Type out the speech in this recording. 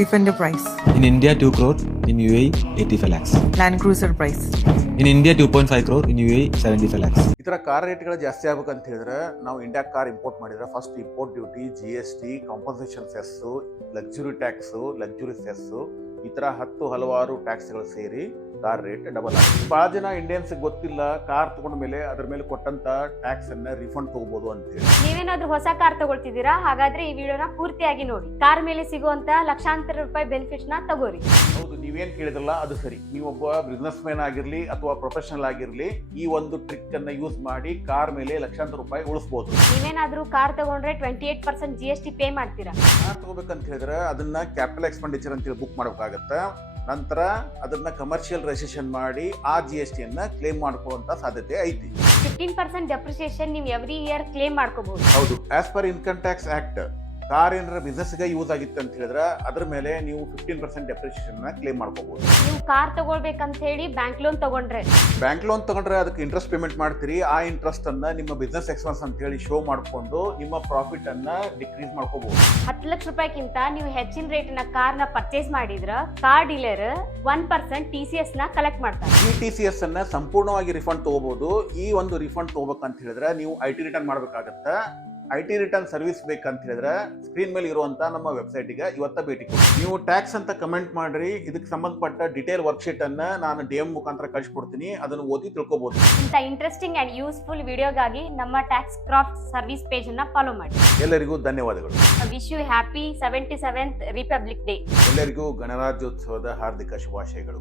Defender price. In India, 2 crore. In UAE, 85 lakhs. Land Cruiser price. In India, 2.5 crore. In UAE, 75 lakhs. ಈ ಥರ car ರೇಟ್ಗಳು ಜಾಸ್ತಿ ಆಗ್ಬೇಕಂತ ಹೇಳಿದ್ರೆ ನಾವು ಇಂಡಿಯಾ ಕಾರ್ ಇಂಪೋರ್ಟ್ ಮಾಡಿದ್ರೆ first import duty, GST, compensation cess, luxury tax, luxury cess, ಈ ಥರ ಹಲವಾರು ಟ್ಯಾಕ್ಸ್ಗಳು ಸೇರಿ ಕಾರ್ ರೇಟ್ ಡಬಲ್ ಆಗಿದೆ. ಭಾಳ ಜನ ಇಂಡಿಯನ್ಸ್ ಗೊತ್ತಿಲ್ಲ ಕಾರ್ ತಗೊಂಡ ಮೇಲೆ ಅದ್ರ ಮೇಲೆ ಕೊಟ್ಟಂತ ಟ್ಯಾಕ್ಸ್ ಅನ್ನ ರಿಫಂಡ್ ತಗೋಬಹುದು ಅಂತ ಹೇಳಿ. ನೀವೇನಾದ್ರೂ ಹೊಸ ಕಾರ್ ತಗೊಳ್ತಿದ್ದೀರಾ? ಹಾಗಾದ್ರೆ ಈ ವಿಡಿಯೋನ ಪೂರ್ತಿಯಾಗಿ ನೋಡಿ. ಕಾರ್ ಮೇಲೆ ಸಿಗುವಂತ ಲಕ್ಷಾಂತರ ರೂಪಾಯಿ ಬೆನಿಫಿಟ್ಸ್ ನ ತಗೋರಿ. ಹೌದು, ನೀವೇನ್ ಕೇಳಿದ್ರಲ್ಲ ಅದು ಸರಿ. ನೀವೊಬ್ಬ ಬಿಸ್ನೆಸ್ ಮ್ಯಾನ್ ಆಗಿರ್ಲಿ ಅಥವಾ ಪ್ರೊಫೆಷನಲ್ ಆಗಿರ್ಲಿ, ಈ ಒಂದು ಟ್ರಿಕ್ ಅನ್ನ ಯೂಸ್ ಮಾಡಿ ಕಾರ್ ಮೇಲೆ ಲಕ್ಷಾಂತರ ರೂಪಾಯಿ ಉಳಿಸಬಹುದು. ನೀವೇನಾದ್ರೂ ಕಾರ್ ತಗೊಂಡ್ರೆ 28% GST ಪೇ ಮಾಡ್ತೀರಾ. ಕಾರ್ ತಗೋಬೇಕಂತ ಹೇಳಿದ್ರೆ ಅದನ್ನ ಕ್ಯಾಪಿಟಲ್ ಎಕ್ಸ್ಪೆಂಡಿಚರ್ ಅಂತ ಹೇಳಿ ಬುಕ್ ಮಾಡಬೇಕಾಗತ್ತೆ. ನಂತರ ಅದನ್ನ ಕಮರ್ಷಿಯಲ್ ರಿಜಿಸ್ಟ್ರೇಷನ್ ಮಾಡಿ ಆ GST ಅನ್ನ ಕ್ಲೇಮ್ ಮಾಡ್ಕೊಳ್ಳುವಂತ ಸಾಧ್ಯತೆ ಐತಿ. 15% ಡೆಪ್ರಿಸಿಯೇಷನ್ ನೀವು ಎವ್ರಿ ಇಯರ್ ಕ್ಲೇಮ್ ಮಾಡ್ಕೋಬಹುದು. ಹೌದು, as per income tax act car ಏನಾರ ಬಿಸ್ನೆಸ್ ಗೆ ಯೂಸ್ ಆಗಿತ್ತು ಅಂತ ಹೇಳಿದ್ರೆ ಅದ್ರ ಮೇಲೆ ನೀವು 15% ಡೆಪ್ರಿಸಿಯೇಷನ್ ಕ್ಲೇಮ್ ಮಾಡ್ಕೋಬಹುದು. ನೀವು ಕಾರ್ ತಗೊಳ್ಬೇಕಂತ ಹೇಳಿ ಬ್ಯಾಂಕ್ ಲೋನ್ ತಗೊಂಡ್ರೆ ಅದಕ್ಕೆ ಇಂಟ್ರೆಸ್ಟ್ ಪೇಮೆಂಟ್ ಮಾಡ್ತೀರಿ. ಆ ಇಂಟ್ರೆಸ್ಟ್ ಅನ್ನ ನಿಮ್ಮ ಬಿಸ್ನೆಸ್ ಎಕ್ಸ್ಪೆನ್ಸ್ ಅಂತ ಹೇಳಿ ಶೋ ಮಾಡ್ಕೊಂಡು ನಿಮ್ಮ ಪ್ರಾಫಿಟ್ ಅನ್ನ ಡಿಕ್ರೀಸ್ ಮಾಡ್ಕೋಬಹುದು. 10 ಲಕ್ಷ ರೂಪಾಯಿಗಿಂತ ನೀವು ಹೆಚ್ಚಿನ ರೇಟಿನ ಕಾರ್ ನ ಪರ್ಚೇಸ್ ಮಾಡಿದ್ರ ಕಾರ್ ಡೀಲರ್ 1% TCS ನ ಕಲೆಕ್ಟ್ ಮಾಡ್ತಾರೆ. ಈ TCS ಅನ್ನ ಸಂಪೂರ್ಣವಾಗಿ ರಿಫಂಡ್ ತಗೋಬಹುದು. ಈ ಒಂದು ರಿಫಂಡ್ ತಗೋಬೇಕಂತ ಹೇಳಿದ್ರೆ ನೀವು IT ರಿಟರ್ನ್ ಮಾಡ್ಬೇಕಾಗತ್ತೆ. IT ರಿಟರ್ನ್ ಸರ್ವಿಸ್ ಬೇಕಂತ ಹೇಳಿದ್ರೆ ಸ್ಕ್ರೀನ್ ಮೇಲೆ ಇರುವಂತ ನಮ್ಮ ವೆಬ್ಸೈಟ್ ಗೆ ಇವತ್ತ ಭೇಟಿ ಕೊಡಿ. ನೀವು ಟ್ಯಾಕ್ಸ್ ಅಂತ ಕಮೆಂಟ್ ಮಾಡ್ರಿ. ಇದಕ್ಕೆ ಸಂಬಂಧಪಟ್ಟ ಡಿಟೇಲ್ ವರ್ಕ್ಶೀಟ್ ಅನ್ನ ನಾನು DM ಮುಖಾಂತರ ಕಳಿಸ್ಕೊಡ್ತೀನಿ. ಅದನ್ನು ಓದಿ ತಿಳ್ಕೊಬಹುದು. ಇಂಥ ಇಂಟ್ರೆಸ್ಟಿಂಗ್ ಅಂಡ್ ಯೂಸ್ಫುಲ್ ವಿಡಿಯೋಗಾಗಿ ನಮ್ಮ ಟ್ಯಾಕ್ಸ್ ಕ್ರಾಫ್ಟ್ ಸರ್ವಿಸ್ ಪೇಜ್ ಅನ್ನ ಫಾಲೋ ಮಾಡಿ. ಎಲ್ಲರಿಗೂ ಧನ್ಯವಾದಗಳು. Wish you happy 77th republic day. ಎಲ್ಲರಿಗೂ ಗಣರಾಜ್ಯೋತ್ಸವದ ಹಾರ್ದಿಕ ಶುಭಾಶಯಗಳು.